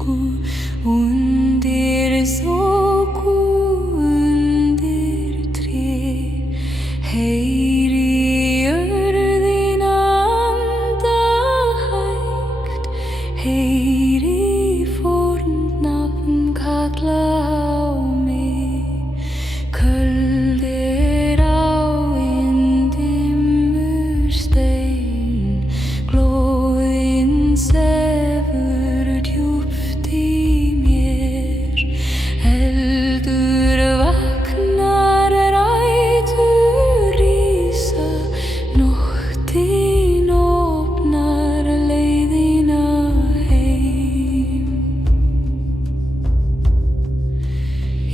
myrku undir þoku, undir tré. Heyri jörðina anda hægt, heyri fornt nafn kalla á mig. Köld er áin dimmur stein, glóðin sefur djúpt í mér. Eldur vaknar, rætur rísa, nóttin opnar leiðina heim.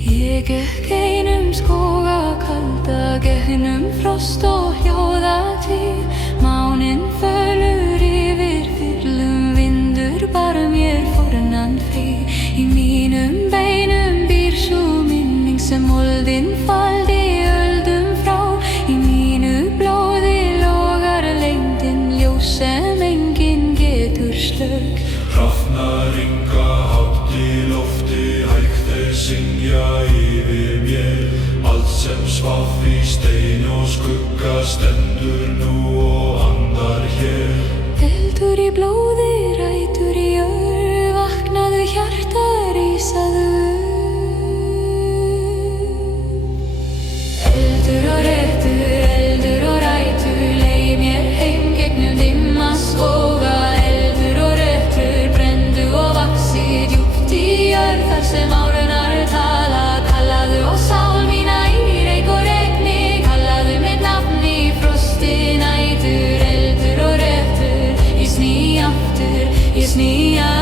Ég gekk einum skóga kalda, gegnum frost og hljóðatíð. Máninn fölur yfir fyrlum, vindur bar mér fornan frið. Í mínum beinum býr sú minning sem moldin faldi öldum frá. Í mínu blóði logar lengdin, ljós sem enginn getur slökkt. Hrafnar ynga hátt í lofti, hægt þeir syngja yfir mér. Allt sem svaf í stein og skugga stendur nú og andar hér. Eldur í blóði, rætur í jörð, vaknaðu hjarta, rísaðu. Eldur og réttur, eldur og rætur, leið mér heim gegnum dimma skóga. Eldur og réttur, brenndu og vaxi djúpt í jörð, þar sem árunar tala. Kallaðu á sál mína í reyk og regni, kallaðu mitt nafn í frosti nætur. Eldur og réttur, ég sný aftur, ég sný aftur.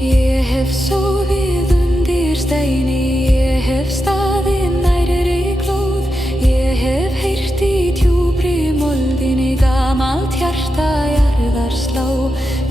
Ég hef sofið undir steini, ég hef staðið nærri glóð. Ég hef heyrt í djúpri moldinni gamalt hjarta jarðar slá.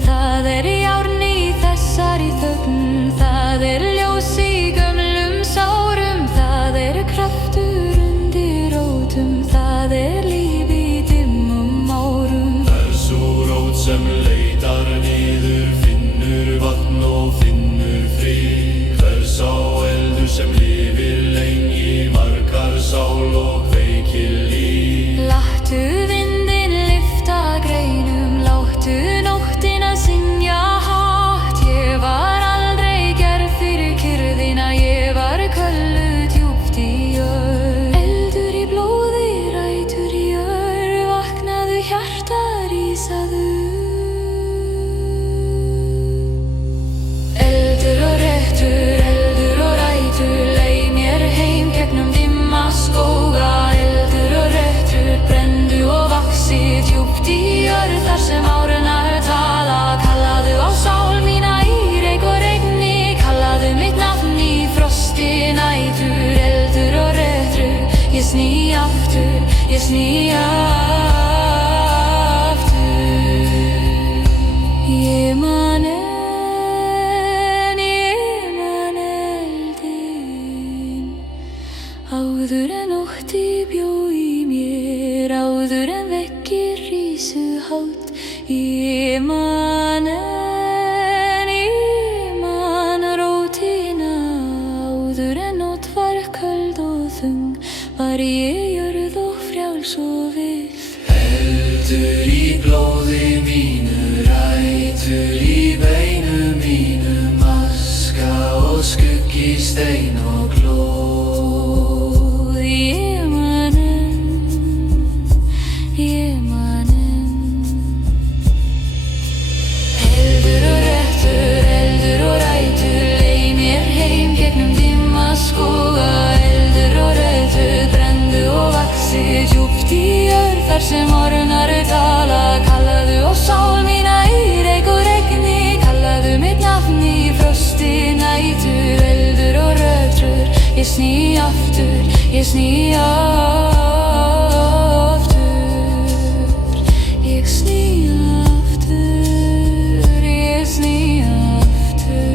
Það er járn í þessari þögn, það er ljós í gömlum sárum. Það er kraftur undir rótum, það er líf í dimmum árum. Er sú rót sem leitar niður, finnur vatn og finnur frið. Hver sá eldur sem lifir lengi, margar sál og kveikir líf. Láttu vindinn lyfta greinum, láttu nóttina synja hátt. Ég var aldrei gerð fyrir kyrrðina, ég var kölluð djúpt í jörð. Eldur í blóði, rætur í jörð, vaknaðu hjarta, rísaðu. Eldur og réttur, eldur og rætur, leið mér heim gegnum dimma skóga. Eldur og réttur, brenndu og vaxi djúpt í jörð, þar sem árunar tala. Kallaðu á sál mína í reyk og regni, kallaðu mitt nafn í frosti nætur. Eldur og réttur, ég sný aftur, ég sný aftur. Ég man eldinn, áður en ótti bjó í mér, áður en veggir rísu hátt. Ég man rótina, áður en nótt var köld og þung, var ég jörð og frjáls og vill. Eldur í blóði mínu, rætur í beinum mínum, aska og skuggi, stein og glóð. Ég man eldur og réttur, eldur og rætur, leið mér heim gegnum dimma skóga. Eldur og réttur, brenndu og vaxi djúpt í jörð, þar sem árunar tala. Kallaðu á sál mína í reyk og regni, kallaðu mitt nafn í frosti nætur. Eldur og réttur, ég sný aftur, ég sný aftur. Ég sný aftur, ég sný aftur.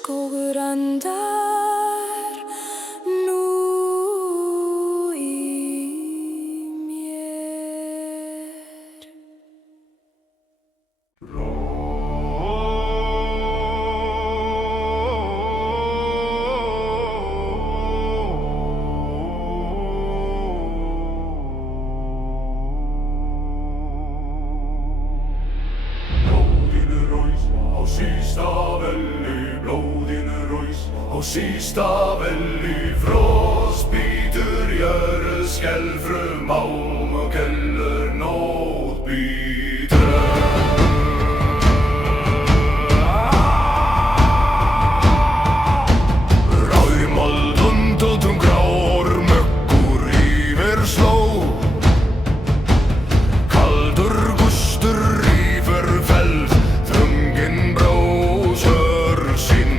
skógur andar nú í mér. Á sísta velli, blóðinu rós. Á sísta velli, frost bítur jörð skelfur, málm og kellur nótt bítur. Ráðmoldund og grár mökkur yfir sló. Kaldur gustur yfir feld, þrungin brósör sín.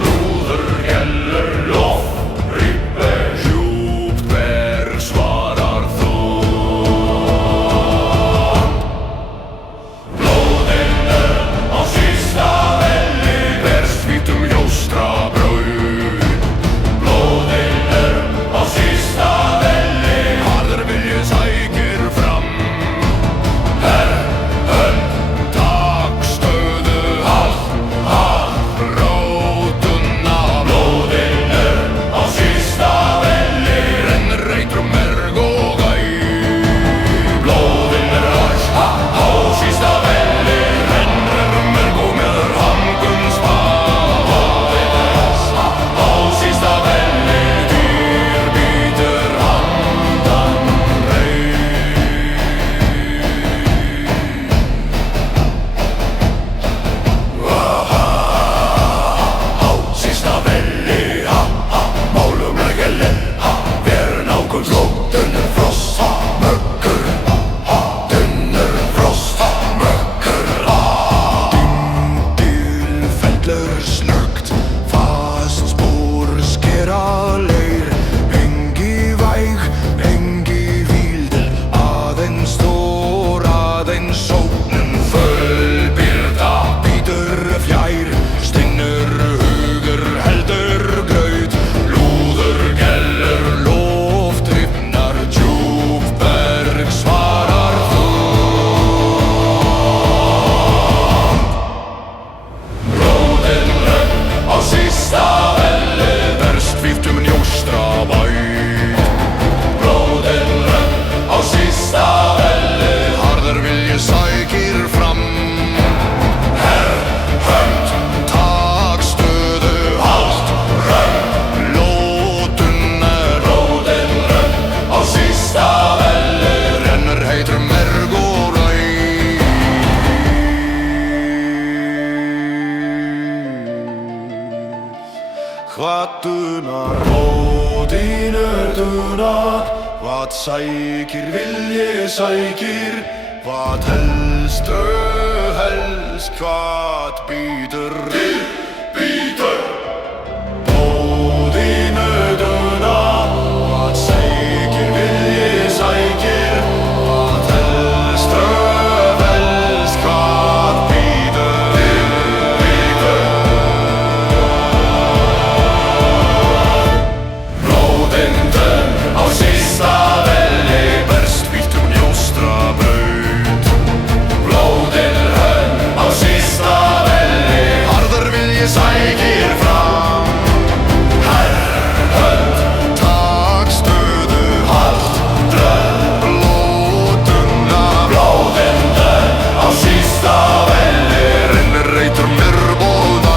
Lúður gellur loft, rýpe, djúpt berg svarar þú. Blóðinu á sísta velli berst hvítum ljóstrabraut. Blóðinu á sísta velli harður vilji sækir fram. Hvað dunar, blóðinu dunar, hvað sækir vilji sækir, hvað helstu helst, hvað bítur bítur. Blóðinu dunar, hvað sækir vilji sækir, hvað helstu helst, hvað bítur bítur. Á sísta velli berst hvítum ljóstrabraut. Blóðin rönn á sísta velli harður vilji sækir fram. Hönd, tak stöðu, halt, dröð, blóðuna. Blóðin rönn á sísta velli rennur reitur myrboð næ.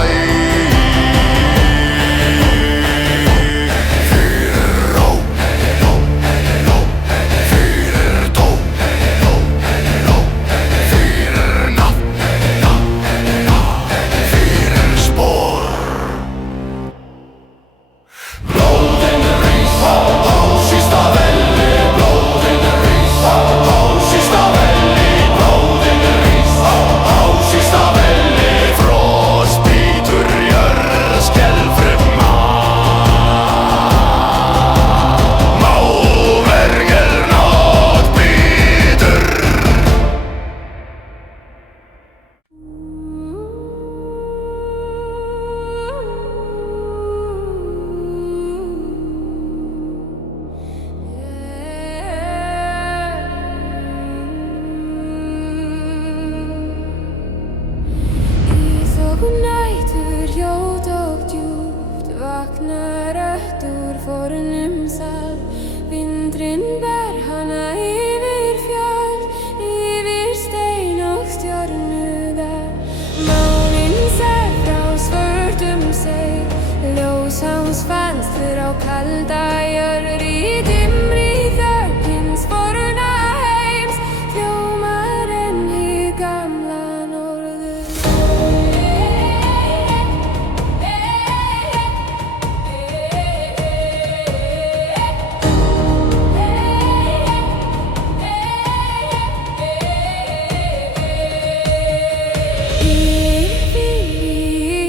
kalda jörð í dimri þögn hins forna heims hljómar enn í gamla norður.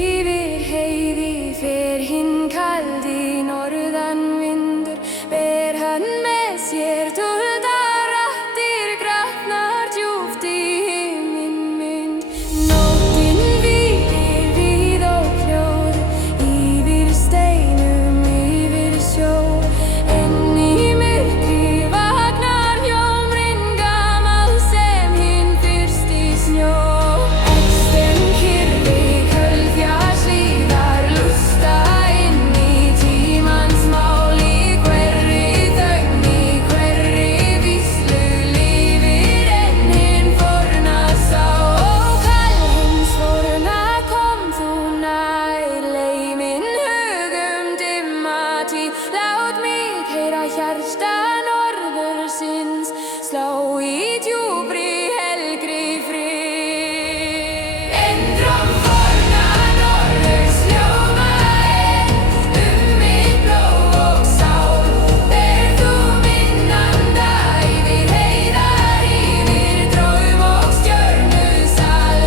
Yfir heiði fer hinn kaldi norðanvindur, ber hann með sér dulda raddir grafnar djúpt í himinmynd. Nóttin hvílir víð og hljóð, yfir steinum, yfir sjó, en í myrkri vagnar hljómurinn gamall sem hinn fyrsti snjó. Exten kyrfi Kölfjallshlíðar lusta inn í tímans mál, í hverri þögn, í hverri víslu lifir enn hinn forna sál. Ó kall hins forna, kom þú nær, lei minn hugum dimma tíð, lát mig heyra hjarta norðursins slá í djúpri helgri frið. Endrum forna norðurs hljóma enn mitt blóð og sál, ber þú minn anda yfir heiðar, yfir draum og stjörnusal.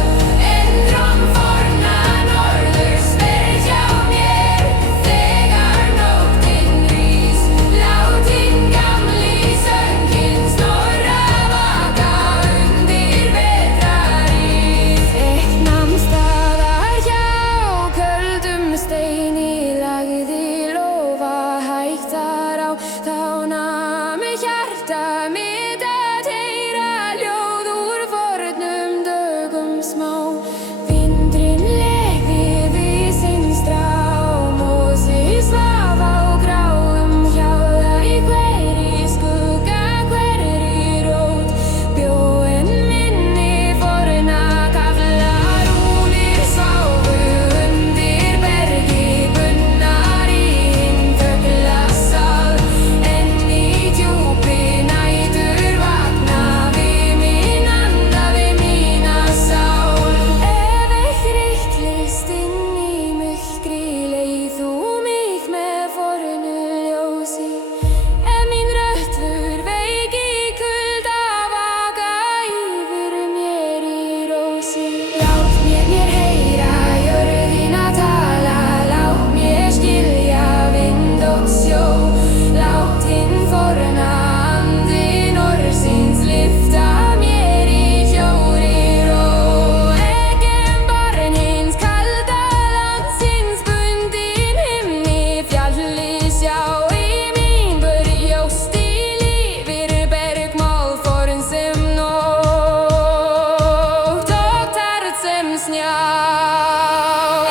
Endrum forna norðurs ver hjá mér þegar nóttin rís, lát hinn gamli söng hins snorra vaka undir vetrarís. Eitt nam staðar hjá köldum steini, lagði lofa hægtar á, þá nam hjarta mitt að heyra ljóð úr fornum dögum smá. Vindurinn legði við sinn strám, Mosi svaf á gráum hjáðar, í hverri skugga, hverri rót bjó enn minni forna kafla. Rúnir sváfu undir bergi bundnar í hinn fuglasal, en í djúpi nætur vakna við minn anda, við mína sál. Ef eitt ríkt list inn í myrkri, leið þú mig með fornu ljósi. Ef mín rödd veik í kulda, vaka yfir mér í rósi. Lát mér heyra jörðina tala, lát mér skilja vind og sjó, lát hinn forna andi norðsins lyfta mér í hljóðri ró. Egem barn hins kalda landsins, bundin himni fjalli sjá, í mín börjóst í lifir bergmál forn sem nótt og tærð sem snjá.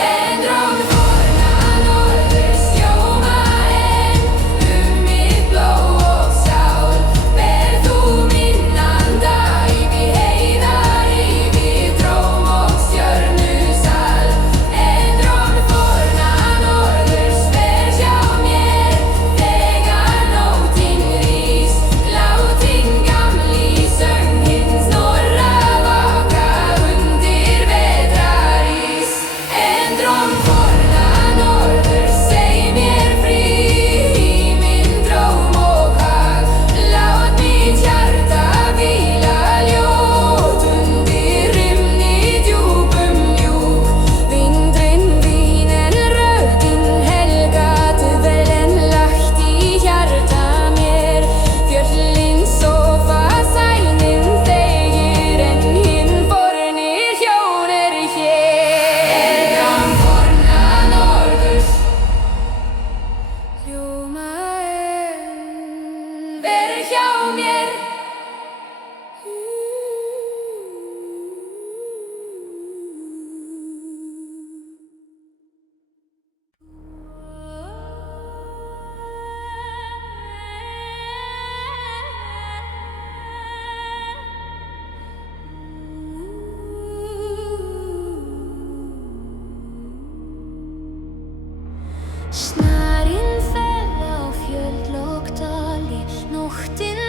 Endrum forna norðurs hljóma enn mitt blóð og sál, ber þú minn anda yfir heiðar, yfir draum og stjörnusal. Endrum forna norðurs ver hjá mér þegar nóttin rís, lát hinn gamli söng hins snorra vaka undir vetrarís. Endrum forna norðurs seg mér frí í minn draum og hag, lát mitt hjarta hvíla ljót undir himni djúpum mjúk. Vindurinn vín en röddin helga, dvelen lagt í hjarta mér. Fjöllin sofa, sænin þegir, en hinn fornir hjón hér. Endrum forna norðurs hljóma enn, ver hjá mér. Snarinn fell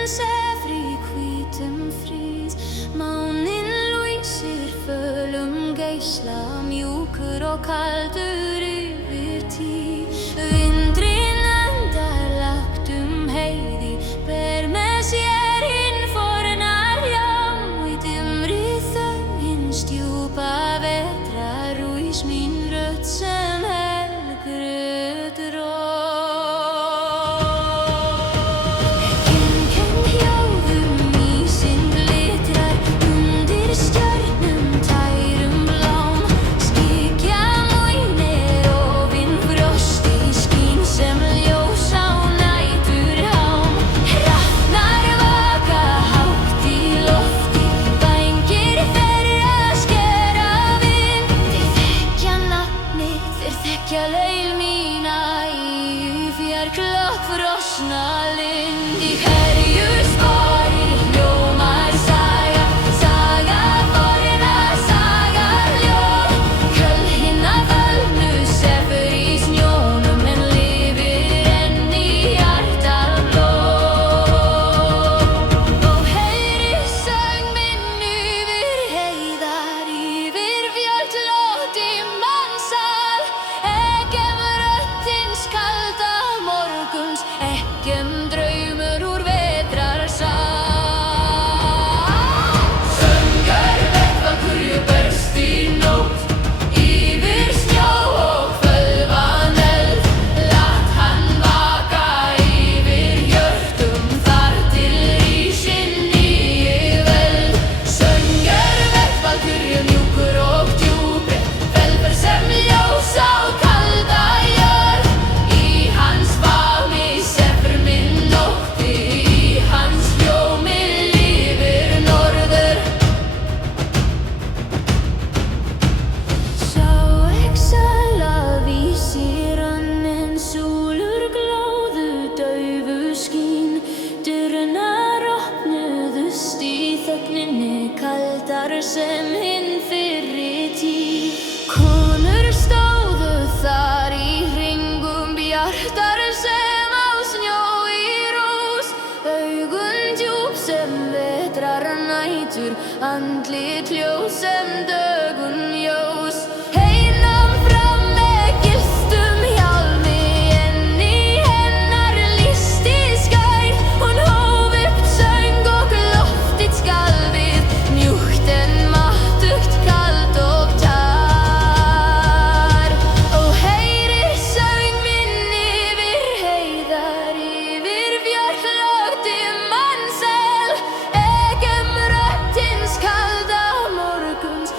sefr í hvítum frís. Máninn lýsir fölum geisla, mjúkur og kaldur yfir tí. Vindurinn andar lágt heiði, ber með sér hinn forna ljá. Í dimmri þögnin stjúpa vetrar rís mín rödd sem helgröt rót. Leið mína í fjarklökk frosna lind. Í hverju spori hljómar saga, saga forna, saga ljóð. Köll hinna völnu sefur í snjónum en lifir enn í hjarta blóð. Og heyri söng minn yfir heiðar, yfir fjöll í mannsal. Kalda morguns, ekkum draumur úr vetrarsal. Söngur vettvakurju berst í nótt, yfir snjó og fölvan eld. Lat hann vaka yfir hjörtum, þar til rísin nýi veld. Söngur vettvakurju mjúkur og djúpur, felber sem ljós á kalda jörð. Kaldar sem hinn fyrri tí. Konur stóðu þar í hringum, bjartar sem á snjó í rós. Augun djúp sem vetrar nætur, andlit ljós sem dögun ljós. Heinan fram með gylltum hjálmi, enn í hennar listi skær. Hún hóf upp söng og loftið skalfið, kalda morguns.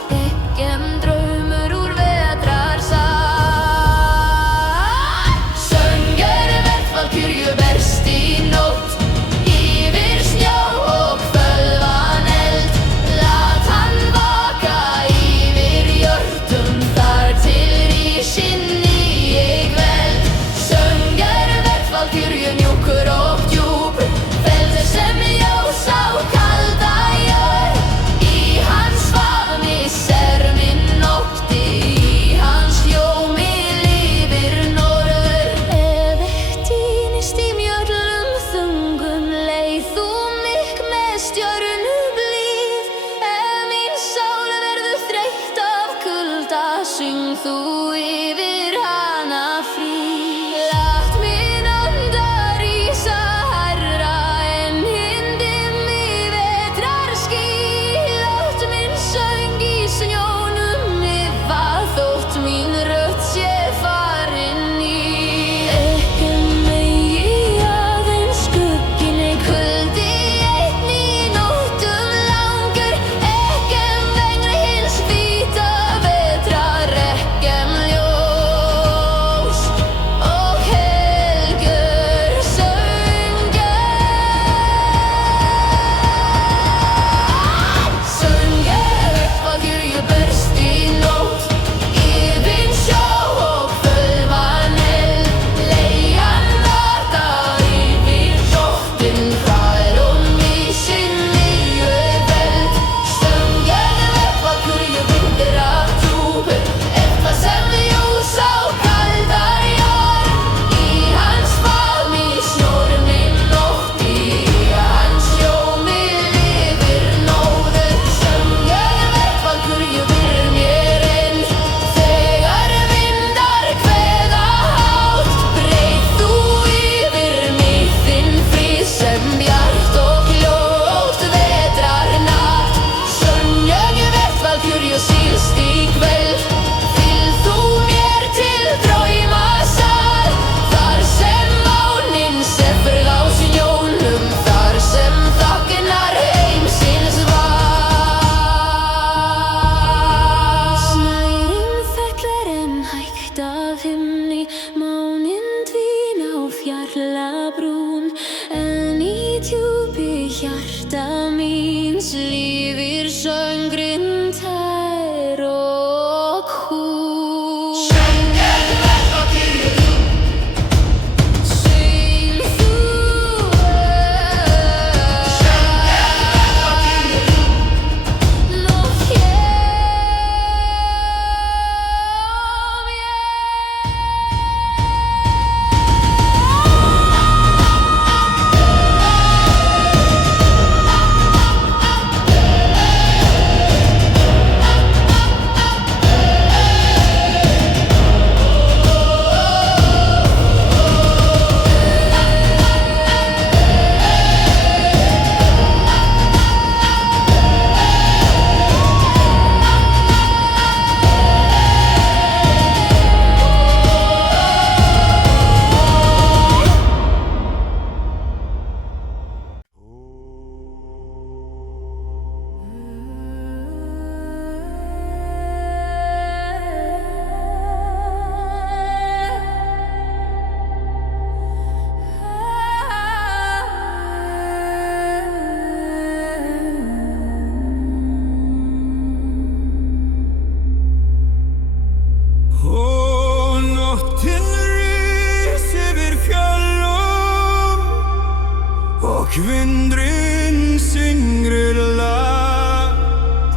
Kvindrin syngri lágt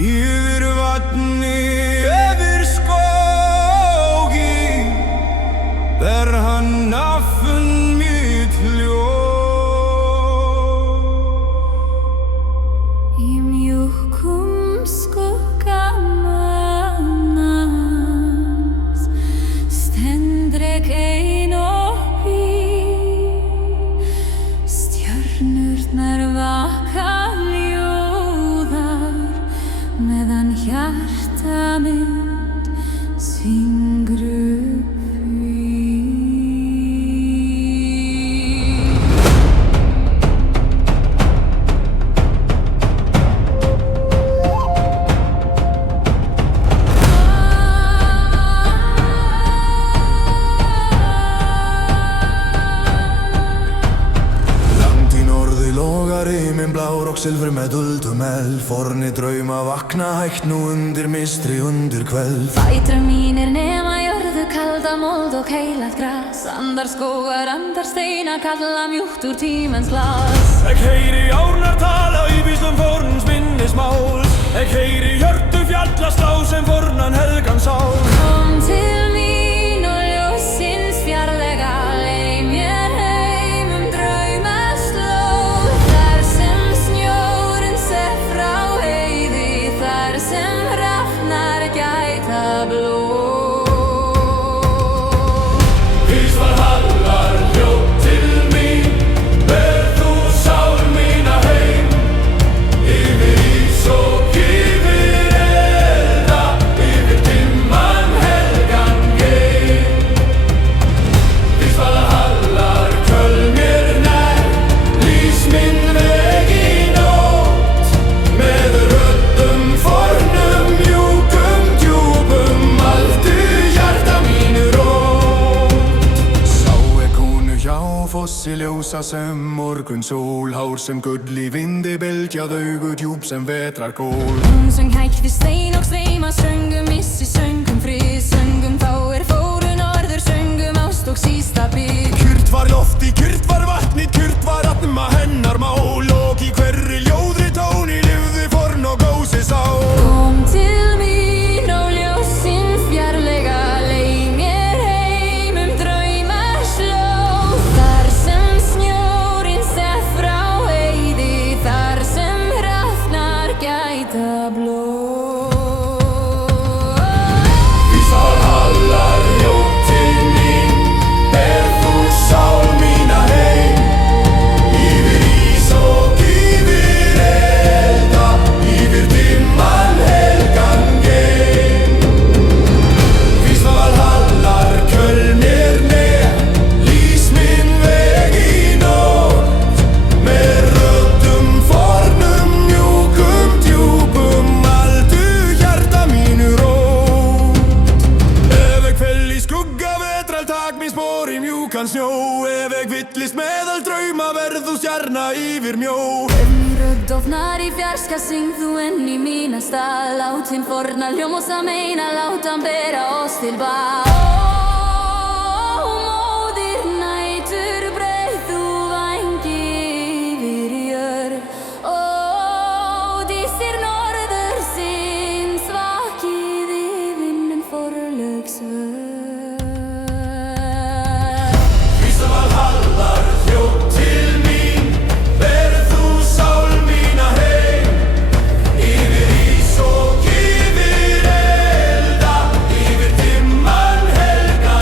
yfir vatni, yfir skógi ber hann nafn mitt ljóð. Í mjúkum skugga mannans stend ég ein uppi. Stjörnurnar vaka ljóðar meðan hjarta mitt syngur upp því. Himinn blár og silfur með duldum eld. Forni drauma vakna hægt nú undir mistri undir kveld. Fætur mínir nema jörðu kalda mold og heilagt gras. Andar skógar, andar steina kalla mjúkt úr tímans glas. Ég heyri árnar tala í víslum forns minnismáls. Ég heyri hjörtu fjalla slá sem fornan helgan sál. Kom til mín og ljósins fjarlæga leið mér heim draumaslóð. Þar sem snjórinn ser frá heiði, þar sem hrafnar gæta blóð. Vís Valhallar hljóð til mín, ber þú sál mína heim. Yfir ís og yfir elda, yfir dimman helgan geim. Vís Valhallar köll mér nær, lýs minn veg í nótt. Með röddum fornum mjúkum djúpum, aldu hjarta mínu rót. Sá ég konu hjá fossi ljósa sem morgun sól. Hár sem gull í vindi bylgjað, augu djúp sem vetrar gól. Hún söng hægt við stein og sveima, söngum missi, söngum frið, söngum þá fóru norður, söngum ást og sísta bygg. Kyrrt var lofti, kyrrt var vatni, kyrrt var atma hennar mál. Og í hverri ljóðri tóni lifði forn og gósi sál. Kom til mín og ljósin fjarlæga leið mér heim draumaslóð. Þar sem snjórinn ser frá heiði, þar sem hrafnar gæta blóð. Vís Valhallar hljóð til mín, ber þú sál mína heim. Yfir ís og yfir elda, yfir dimman helgan geim. Vís Valhallar köll mér nær, lýs minn veg í nótt. Með röddum fornum mjúkum djúpum, aldu hjarta mínu rót. Ef ég fell í skugga vetral, tak mín spor í mjúkan snjó. Ef ég villist meðal drauma, verð þú stjarna yfir mjó. Rödd ofnar í fjarska, syng þú enn í mína stað. Lát hinn forna hljómosa meina, lát hann bera oss til bað. Móðir nætur breið þú vængi yfir jörð. Dísir norðursins vakið í vinnum forlög svör. Vís Valhallar hljóð til mín, ber þú sál mína heim. Yfir ís og yfir elda, yfir dimman helgan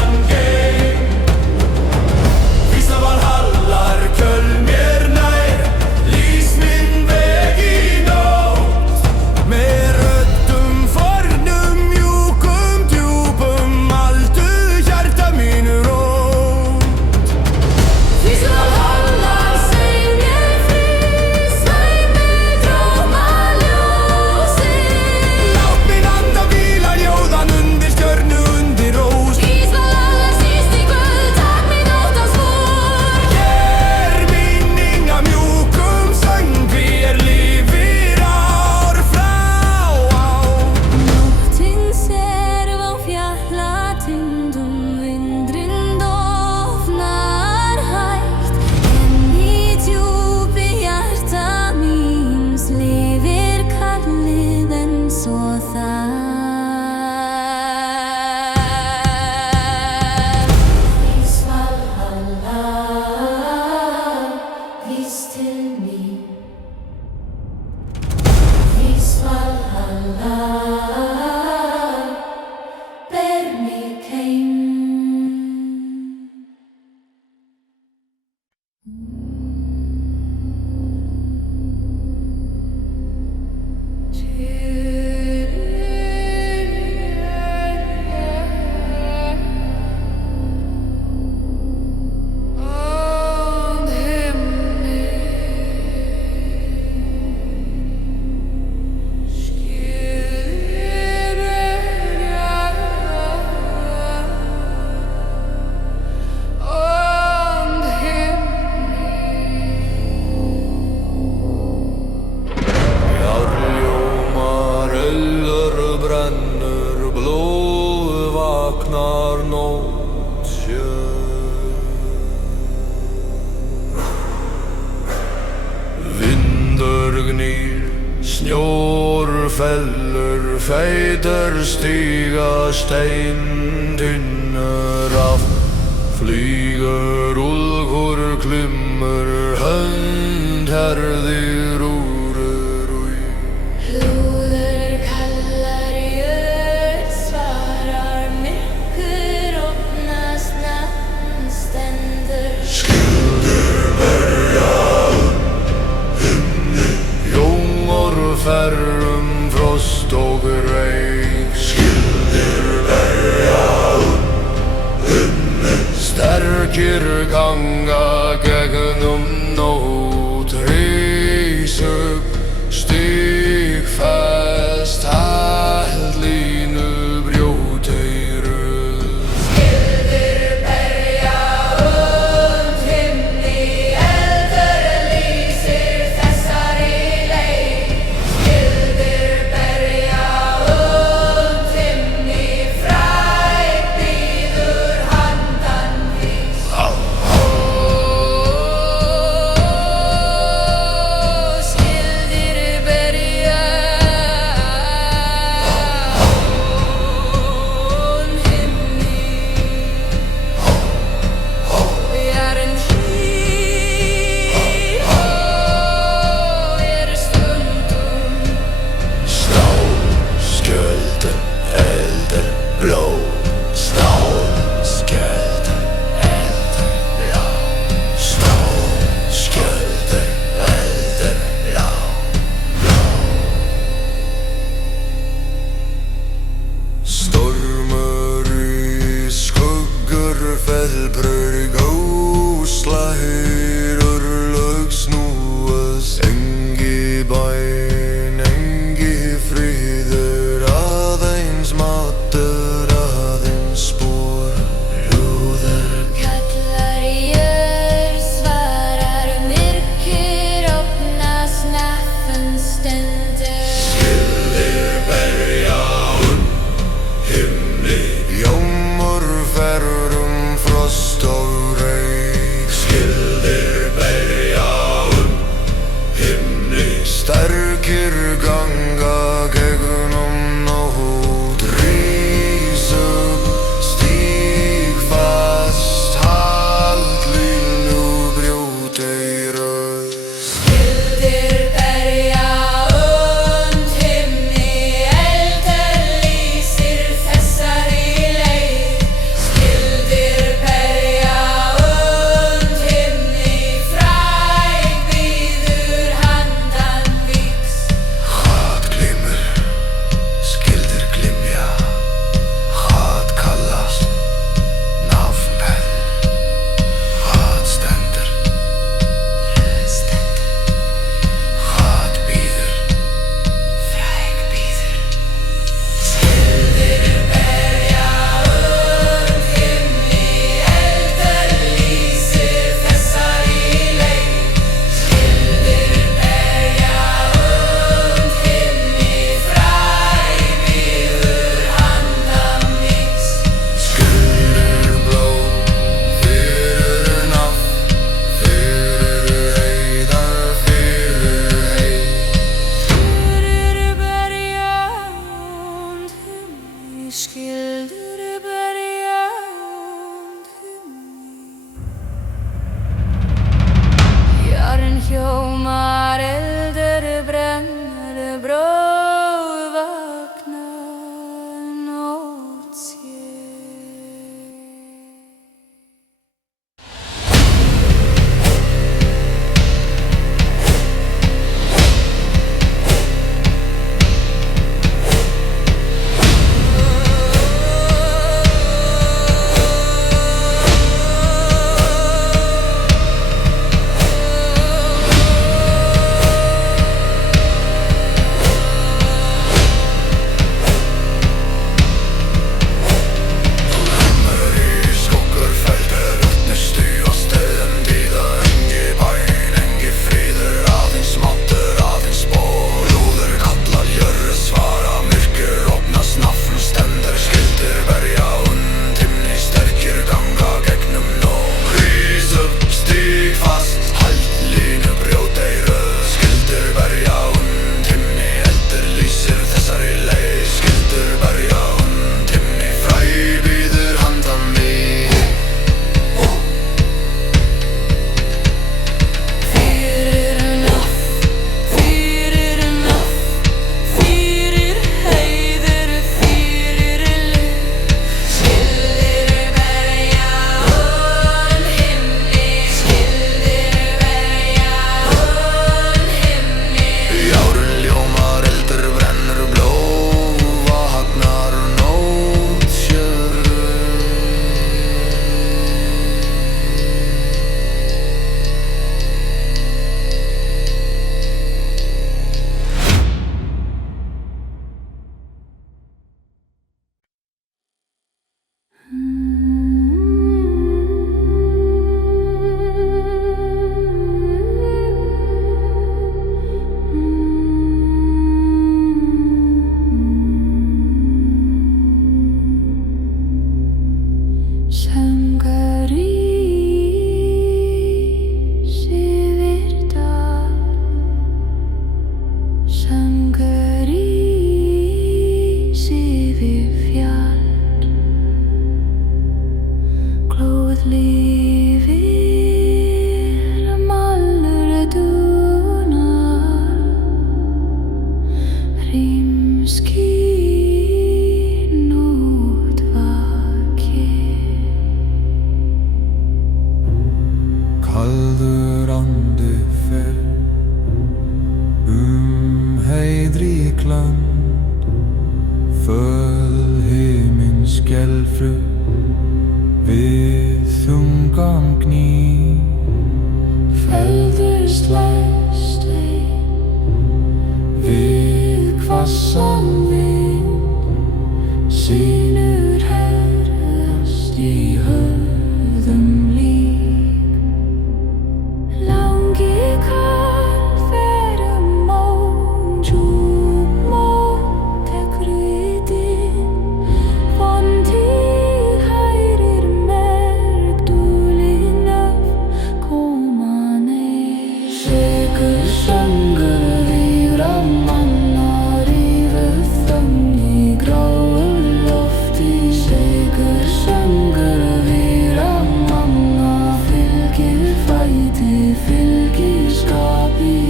Vindur gnýr, snjór fellur, feitar stíga stein, tynnar af. Flýgur úlfur klimmur, hönd herðir úrur úi. Hlúður kallar jörð, svarar myrkur, opnast nafn stendur. Skildir berja himni, jómor ferrum frost og reik. Skildir berja himni, sterkir ganga gegnum nótt. Reis upp, stig fest, hætt línu brjóta í röð. Skildir berja himni, eldur lýsir þessari leið. Skildir berja himni, fræg bíður handan vís. Skildir berja himni, bjarn hlýr er stundum. Stál, skjöldur, eldur, bló. Stál, skjöldur, eldur, blá. Stál, skjöldur, eldur, blá. Stormur í skuggur fellbrur, gósla heyrir lög snúast. Engi bæn, engi friður, aðeins matur, aðeins spor. Lúður Kallar jörð, svarar myrkur, opnast nafn stendur. skildir berja himni, jómur ferrum frost og lifir málur dunar rímský nótt vakir Kaldur andi fer heiðrík lönd föl himinn skelfru við þungan gný Feldur slæst við hvassan vind sýnur herðast í höfðum lík Langi kall fer món djúp mót tekur við inn vondi hærir merg dúlin öf koma neyr Sigur söngur víra mannar yfir þögn í gráu lofti Sigur söngur víra manna fylgir fæti fylgir skapi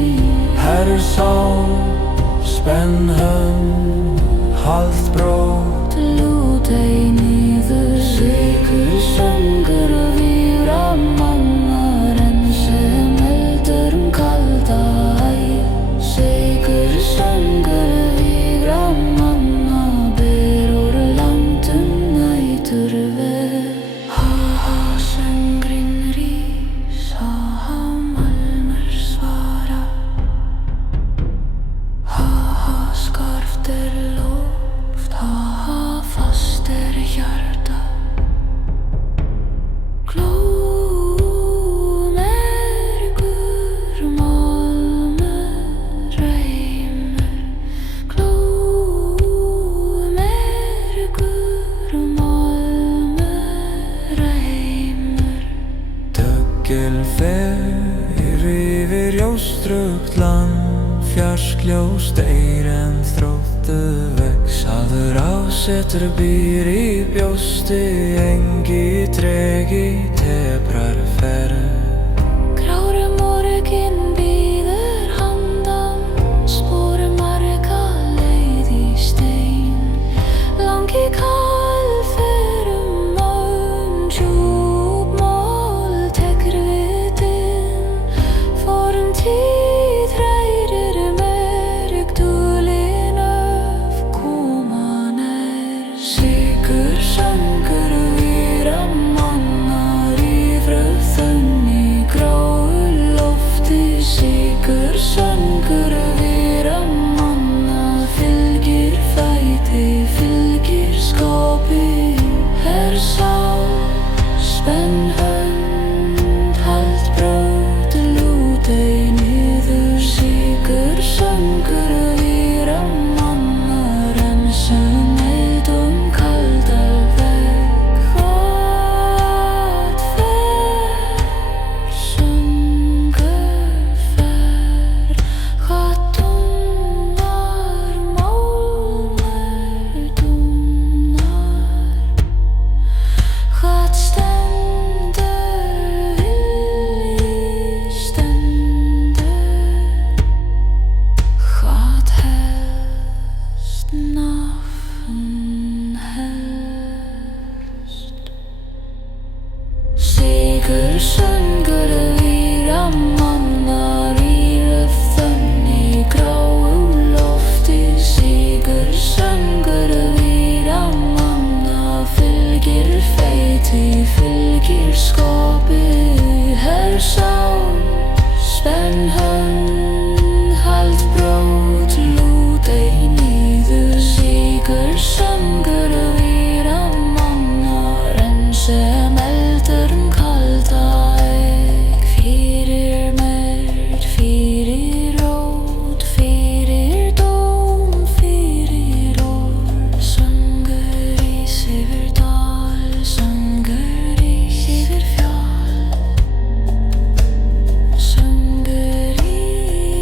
Hersál, spenn hönd, halt brót Lút ei niður Sigur söngur víra mannar en sem eldur kalda æ Sigur söngur víra manna ber úr landum nætur ver Ha söngrinn rís ha málmur svara Ha skarft loft ha fast hjarta Glómergur málmur reimur Glómergur málmur reimur Döggel fer yfir jóstrugt land Fjarskljós deyr en þróttu vex Hafður ásetur býr í bjósti Engi tregi teprar ferð Grári morginn bíður handan Spor marga leið í stein Langi kall fer món djúp mól tekur við inn Form tíð hrærir merg dúlin öf koma nær Sigur söngur víra mannar yfir þögn í gráu lofti Sigur söngur víra manna fylgir fæti fylgir skapi Hersál, spenn hönd, halt brót Lút ei niður Sigur söngur víra mannar en sem eldum kaldar veg Hvað fer söngur fer Hvað dúnar málmur dúnar Hvað stendur vilji stendur Hvað helst nafn helst Sigur söngur víra mannar yfir þögn í gráu lofti Sigur söngur víra manna fylgir fæti fylgir skapi Hersál, spenn hönd, halt brót Lút ei niður Sigur söngur víra mannar en sem eldur kalda egg Fyrir merg, fyrir rót, fyrir dóm, fyrir orð Söngur ís yfir dal, söngur ís yfir fjall Söngur ís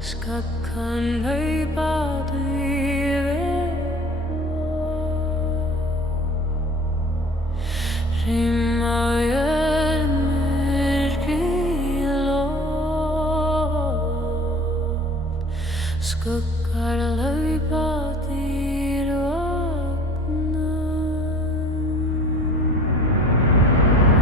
Skuggan hlaupaðu yfir Rimma myrkri loft Skuggar hlaupa þér vagna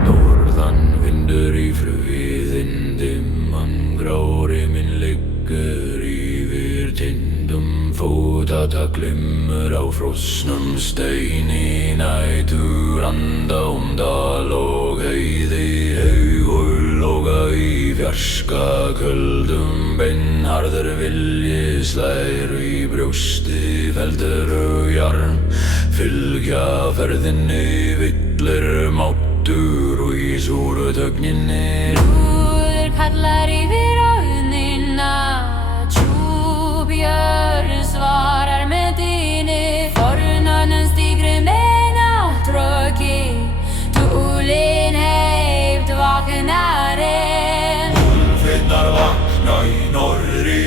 Norðan vindur í fruðin dimman grári minn liggur yfir tindum fótata glimmur á frosnum steini nætur anda dal og heiði haugur loga í fjarska köldum beinharður vilji slær í brjósti feldur og jarm fylgja ferðinni villir máttur og í súru tögninni Lúður kallar yfir auðnina Tjúbjörn svarar með dýni Fornönnum stígri með náttröki Túlin heift vaknarinn Úlfinnar vakna í norðri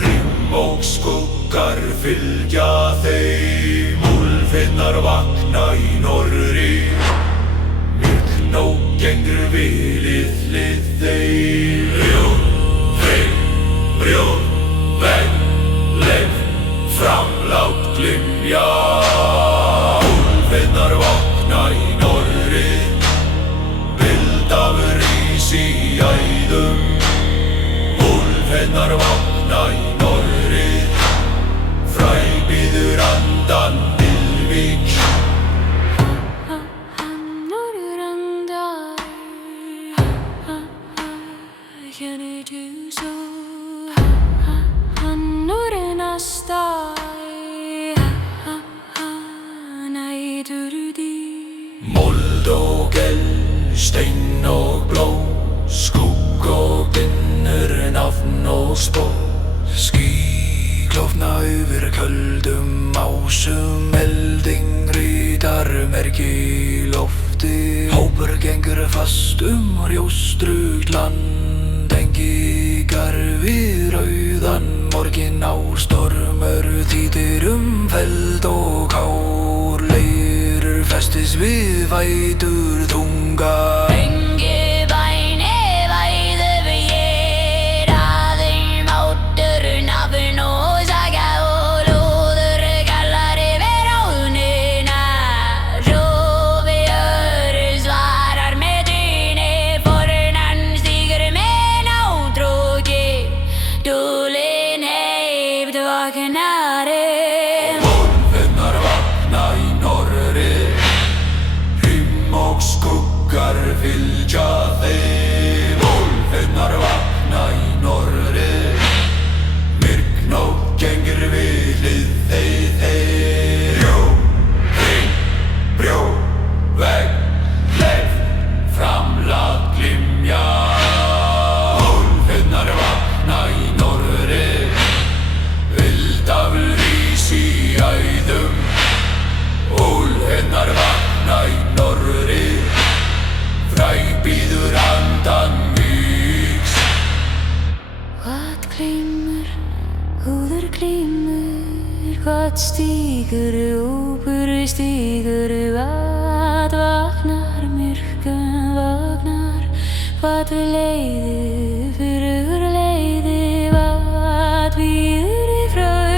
Rimm og skuggar fylgja þeim Úlfinnar vakna í norðri Myrkn og gengur vilið hlið þeim Brjóð, vegg, leif, framlátt glymja Úlfinnar vakna í norðri Vildafur rís í æðum Úlfinnar vakna í norðri Fræbíður andan Ylvík Norður andar Kennir du så Norðin astar Nætur dý Mold og eld, stein og bló Skugg og dinnur, nafn og spó Ský klofna yfir köldum ásum Elding rítar merki í lofti Hópur gengur fast rjóstrugt land Engi garfi rauðan morgin á stormur Þýðir feld og kár Leirur festis við vætur þunga Engi bæni væðu við Aðeim máttur nafn og saga Og lúður kallar yfir áðnina Tjúbjörn svarar með dýni Fornann stígur með náttröki Túlin heift vaknarinn Úlfinnar vakna í norðri Rimm og skuggar fylgja þeim Úlfinnar vakna í norðri Myrkn og gengur vilið þeir Brjóð, vegg, leif, framlátt glymja Úlfinnar vakna í norðri Vildafur rís í æðum Úlfinnar vakna í norðri Fræbíður andan víks Hvað glymur, húður glymur Hvað stígur, úpur stígur Hvað vaknar, myrkun vaknar Hvað leiði, fyrir leiði Hvað býður í fröð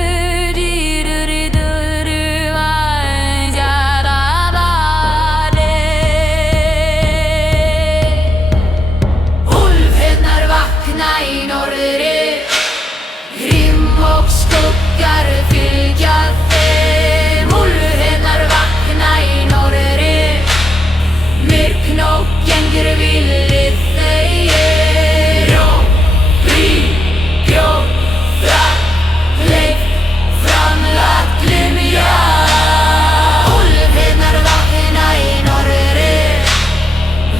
Dýrur í döru Vængjara barni Úlfinnar vakna í norðri Rimm og skuggar fylgja þeim Úlfinnar vakna í norðri Myrkn og gengur vilið þeir Leif, framlátt glymja Úlfinnar vakna í norðri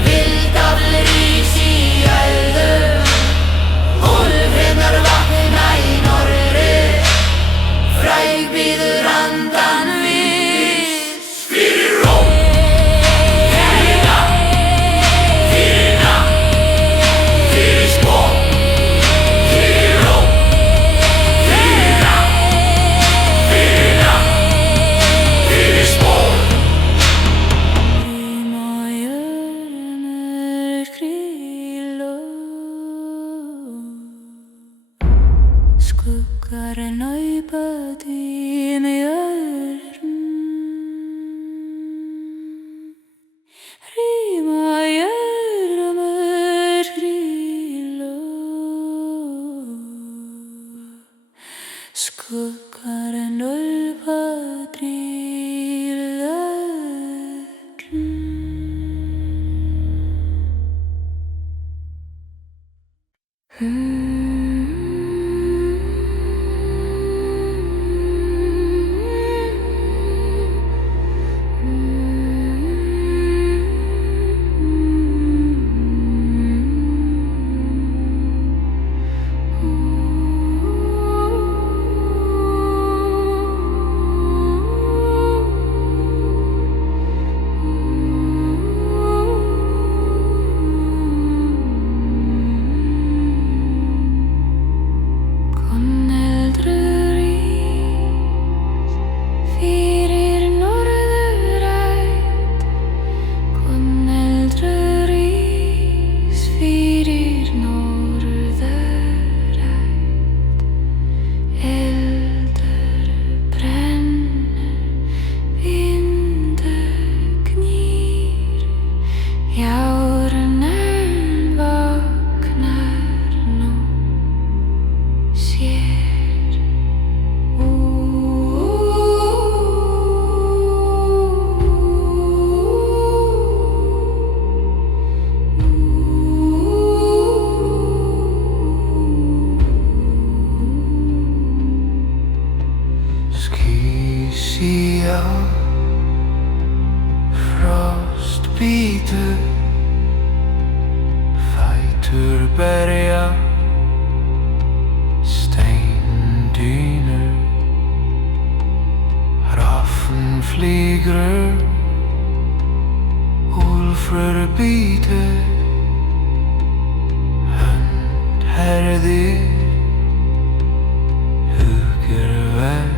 Vildafur rís í æðum Skuggar naupað í mjörn, rýma jörmur gríla. Skuggar naupað í frost bítur, fætur berja, steindynur, raffn flýgur, úlfur bítur, hönd herðir, hugur verð.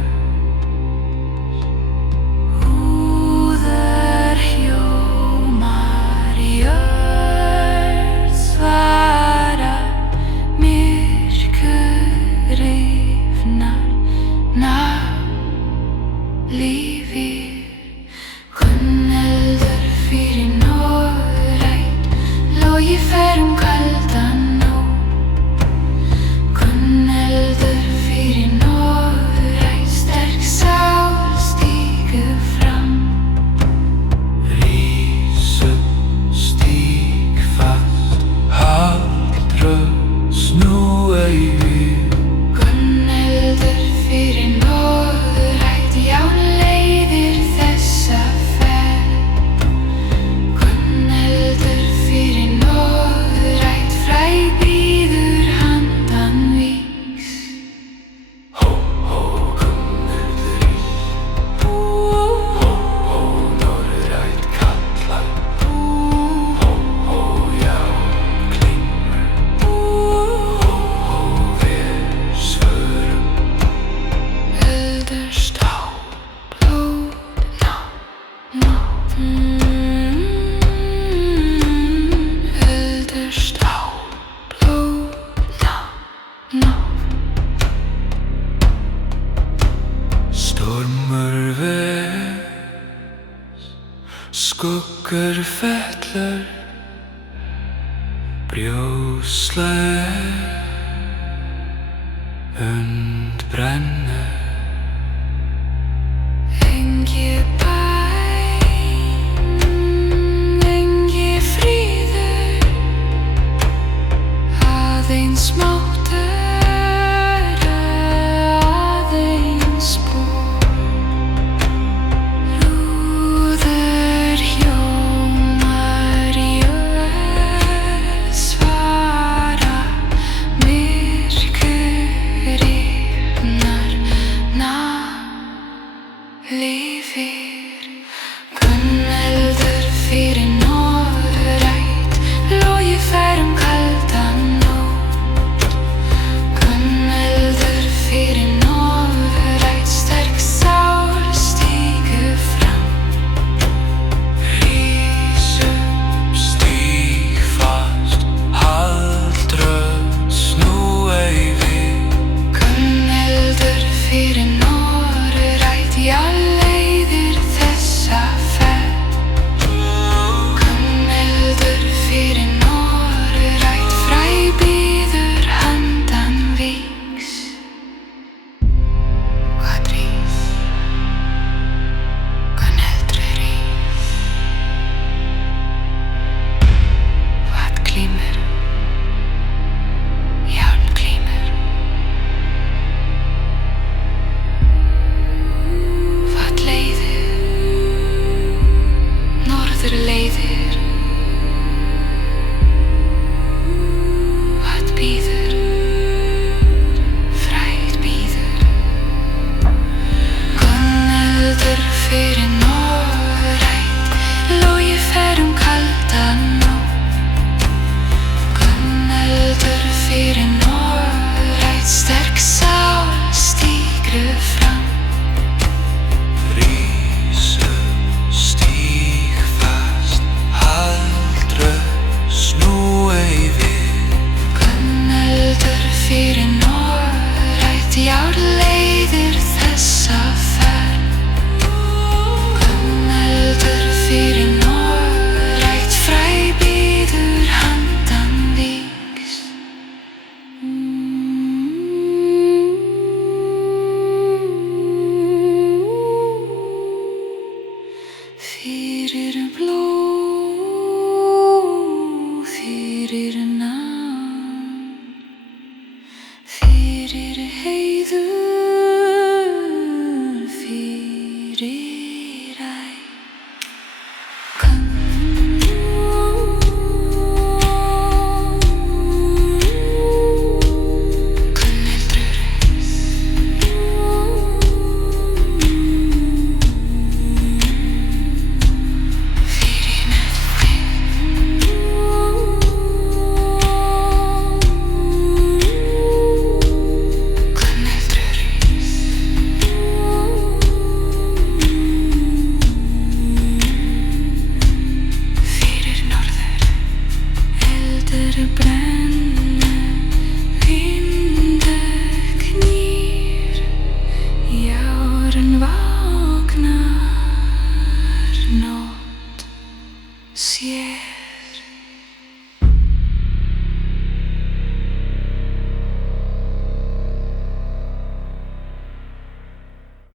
Stormur veðs, skuggur fellur, brjósleg und brennur. Engi bæn, engi fríður, aðeins máttur, aðeins búr. Rúður hljómar svara, myrkur rifnar, lifir. Gunneldur fyrir norðrætt, logið fer kaldan nótt. líður